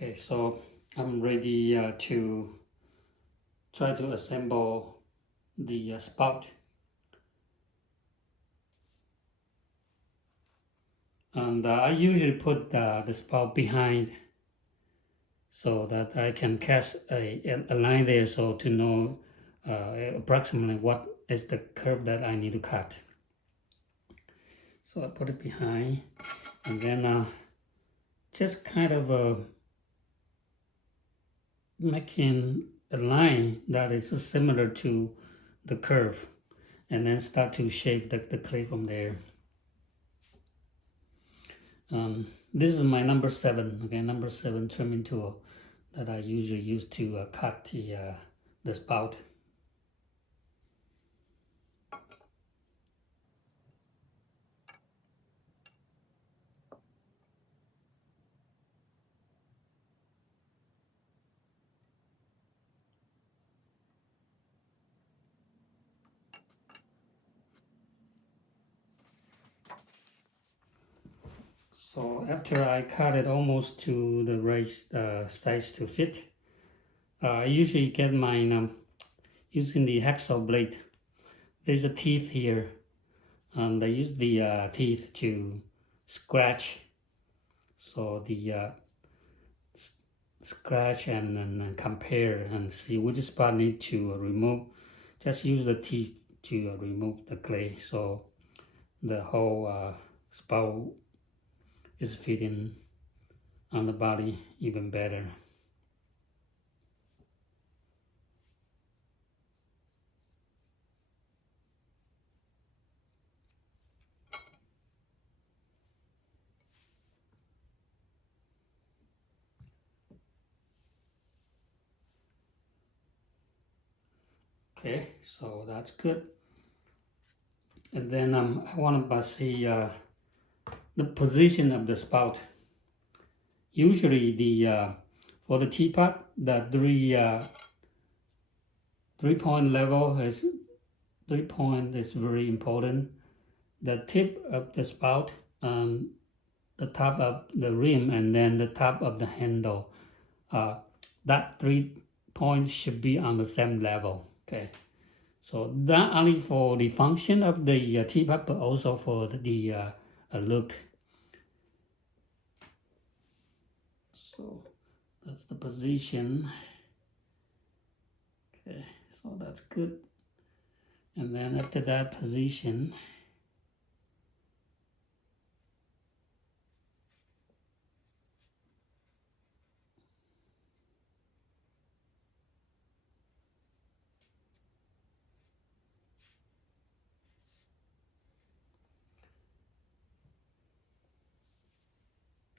Okay, so I'm ready to try to assemble the spout. And I usually put the spout behind so that I can cast a line there so to know approximately what is the curve that I need to cut. So I put it behind and then just kind of making a line that is similar to the curve and then start to shape the clay from there. This is my number 7, okay, number 7 trimming tool that I usually use to cut the spout. So after I cut it almost to the right size to fit, I usually get mine using the hacksaw blade. There's a teeth here, and I use the teeth to scratch. So the scratch and compare and see which spot need to remove. Just use the teeth to remove the clay so the whole spout is fitting on the body even better. Okay, so that's good. And then I want to see the position of the spout. Usually the for the teapot, the three-point level is 3-point is very important. The tip of the spout, the top of the rim, and then the top of the handle. That 3 points should be on the same level. Okay, so not only for the function of the teapot, but also for the look. So that's the position. Okay, so that's good. And then after that position,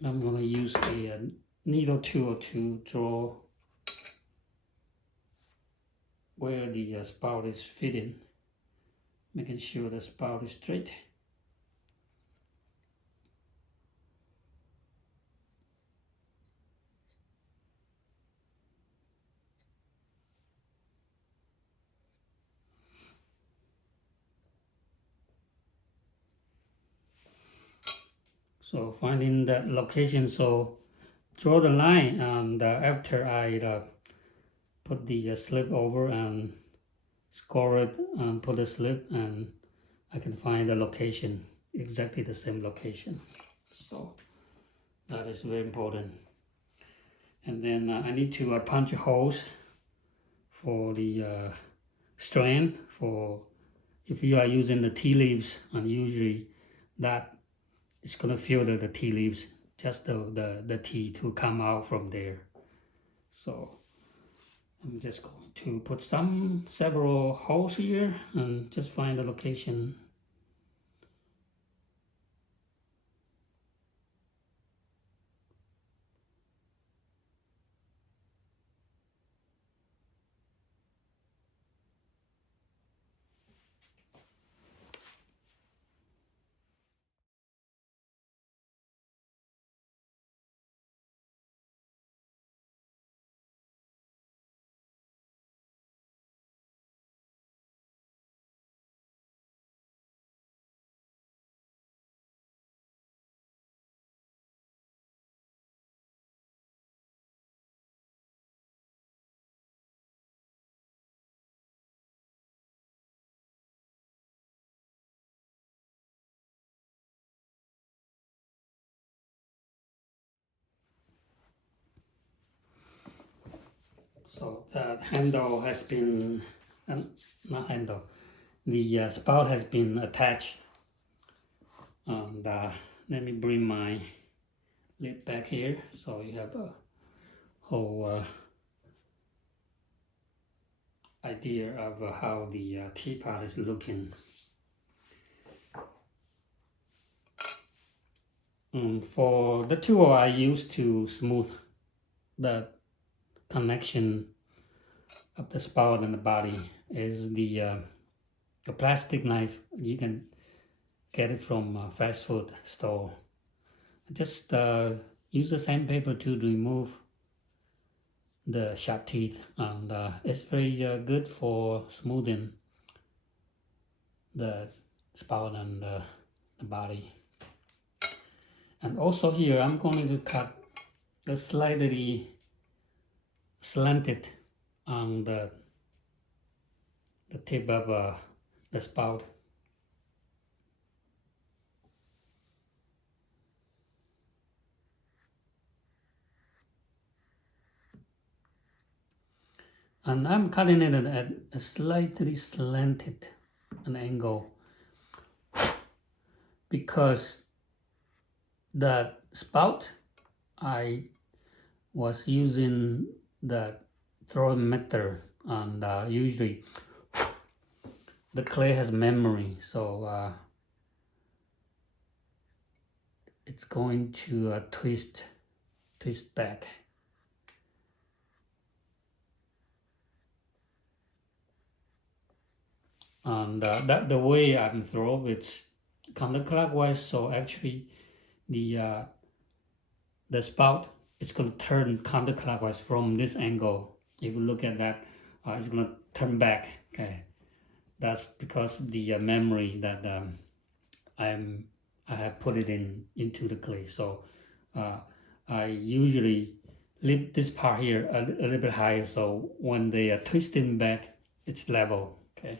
I'm going to use a needle tool to draw where the spout is fitting, making sure the spout is straight. So finding that location, so draw the line, and after I put the slip over and score it and put a slip, and I can find the location, exactly the same location. So that is very important. And then I need to punch holes for the strand. For if you are using the tea leaves, and usually that is going to filter the tea leaves, just the tea to come out from there. So I'm just going to put several holes here and just find the location. So that handle has been, not handle, the spout has been attached. And let me bring my lid back here so you have a whole idea of how the teapot is looking. For the tool I use to smooth the connection of the spout and the body is the plastic knife. You can get it from a fast food store. Just use the sandpaper to remove the sharp teeth, and it's very good for smoothing the spout and the body. And also here I'm going to cut a slightly slanted on the tip of the spout. And I'm cutting it at a slightly slanted an angle because the spout I was using the throwing method, and usually the clay has memory, so it's going to twist back. And that the way I'm throw it's counterclockwise, so actually the spout is going to turn counterclockwise from this angle. If you look at that, it's going to turn back. Okay, that's because the memory that I have put it into the clay. So I usually lift this part here a little bit higher, so when they are twisting back, it's level. Okay.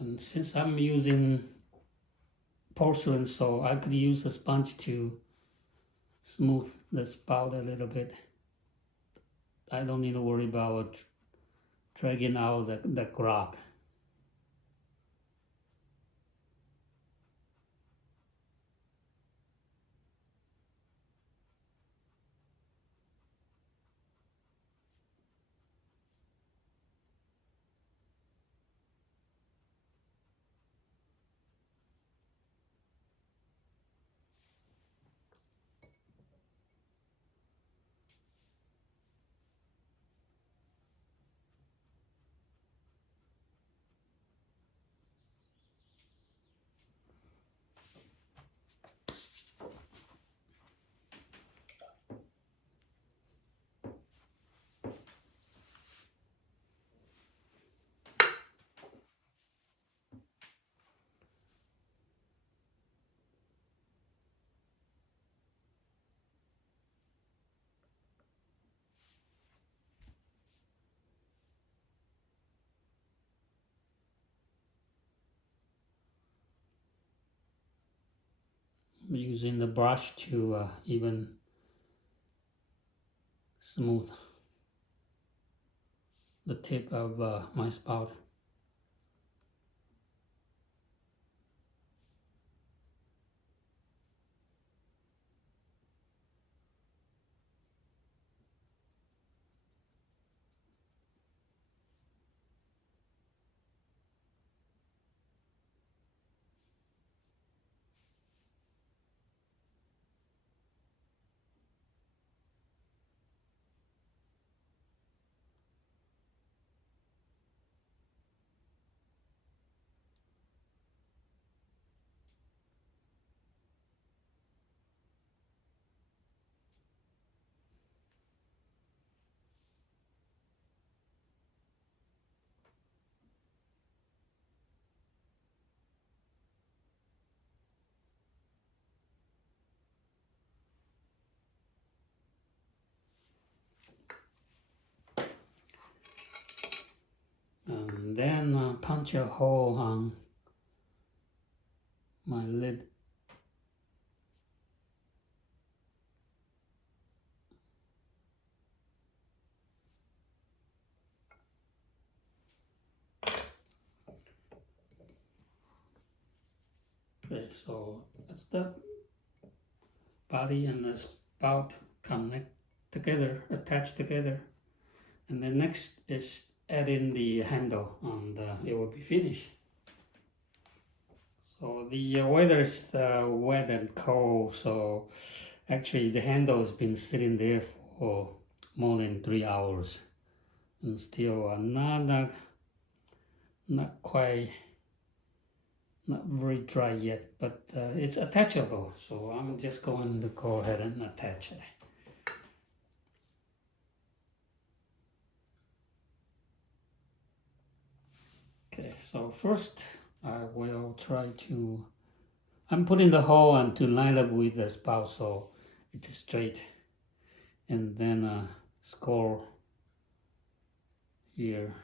And since I'm using porcelain, so I could use a sponge to smooth the spout a little bit. I don't need to worry about dragging out the grog. I'm using the brush to even smooth the tip of my spout. And then punch a hole on my lid. Okay, so that's the body and the spout connect together, attached together. And then next is add in the handle and it will be finished. So the weather is wet and cold, so actually the handle has been sitting there for more than 3 hours and still not very dry yet, but it's attachable, so I'm just going to go ahead and attach it. Okay, so first I will try to, I'm putting the hole and to line up with the spout so it's straight, and then score here.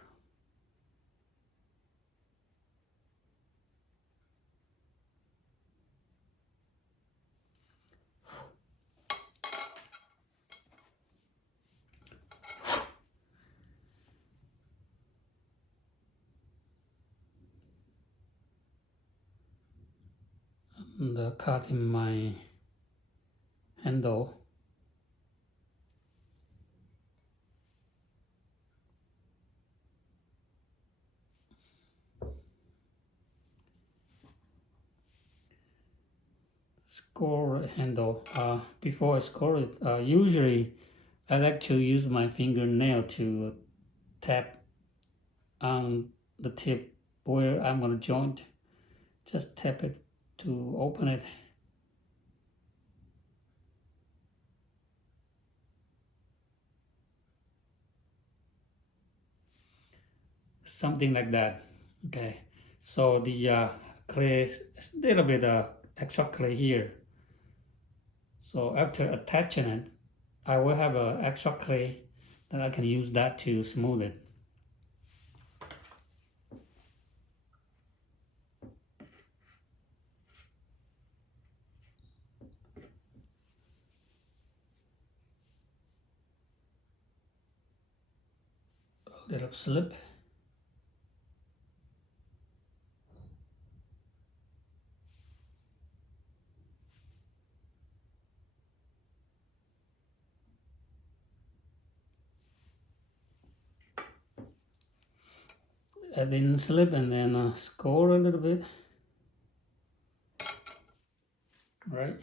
And cut in my handle. Score handle. Before I score it, usually I like to use my fingernail to tap on the tip where I'm gonna joint. Just tap it to open it. Something like that. Okay, so the clay is a little bit extra clay here. So after attaching it, I will have an extra clay that I can use that to smooth it. A little slip. Add in slip and then score a little bit. Right.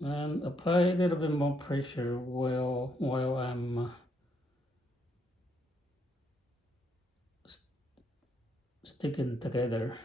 And apply a little bit more pressure while I'm sticking together.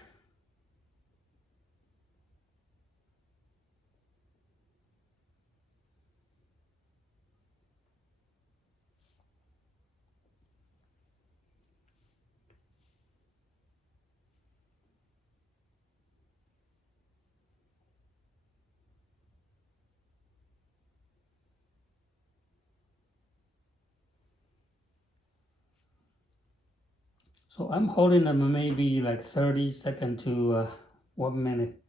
So I'm holding them maybe like 30 seconds to 1 minute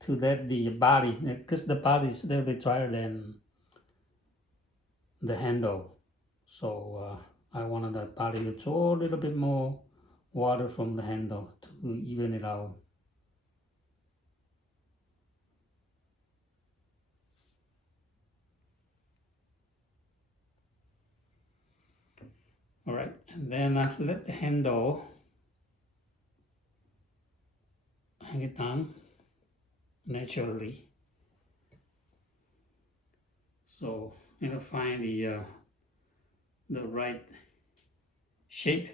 to let the body, because the body is a little bit drier than the handle. So I wanted the body to draw a little bit more water from the handle to even it out. All right, and then let the handle hang it down naturally. So find the right shape.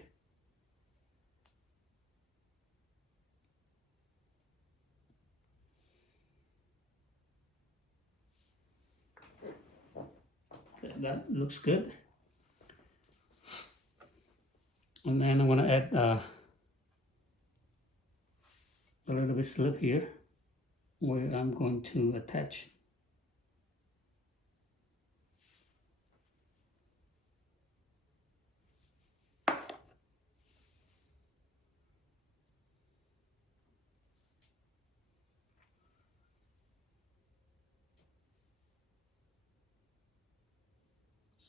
Okay, that looks good. And then I'm gonna add a little bit slip here where I'm going to attach.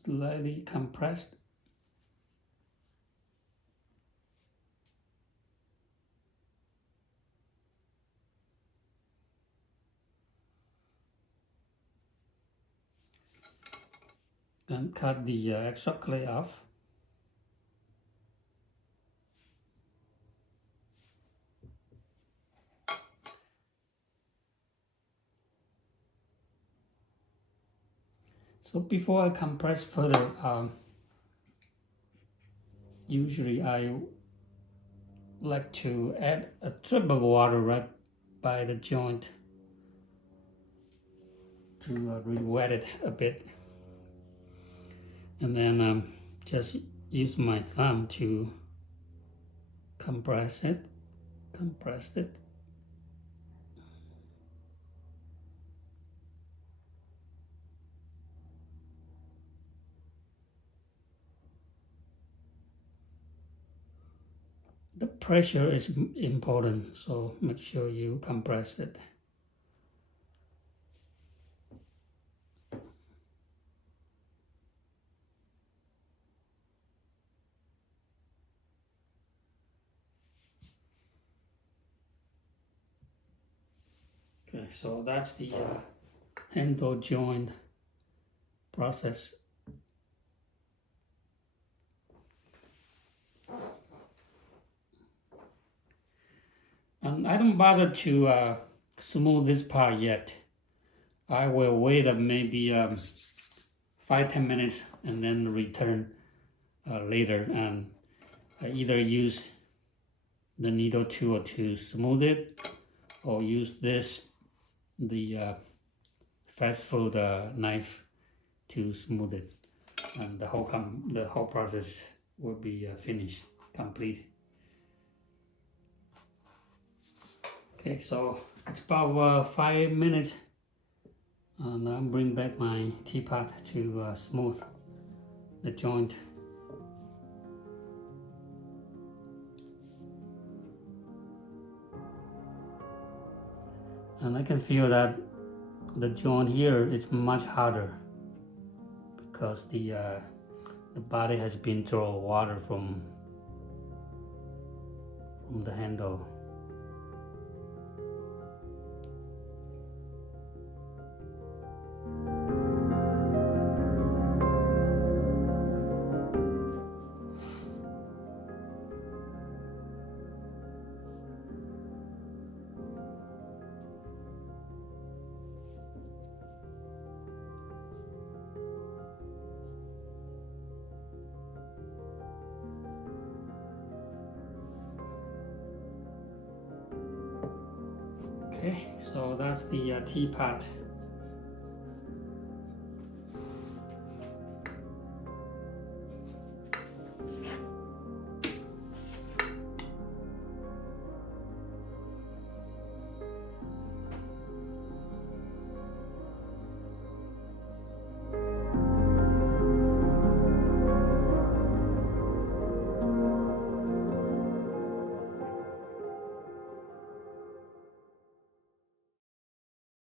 Slightly compressed. And cut the extra clay off. So before I compress further, usually I like to add a drip of water right by the joint to re-wet it a bit. And then just use my thumb to compress it. The pressure is important, so make sure you compress it. Okay, so that's the handle joint process. And I don't bother to smooth this part yet. I will wait maybe 5-10 minutes and then return later, and I either use the needle tool to smooth it or use the fast food knife to smooth it, and the whole process will be finished, complete. Okay, so it's about 5 minutes, and I'll bring back my teapot to smooth the joint. And I can feel that the joint here is much harder because the body has been drawn water from the handle. Okay, so that's the teapot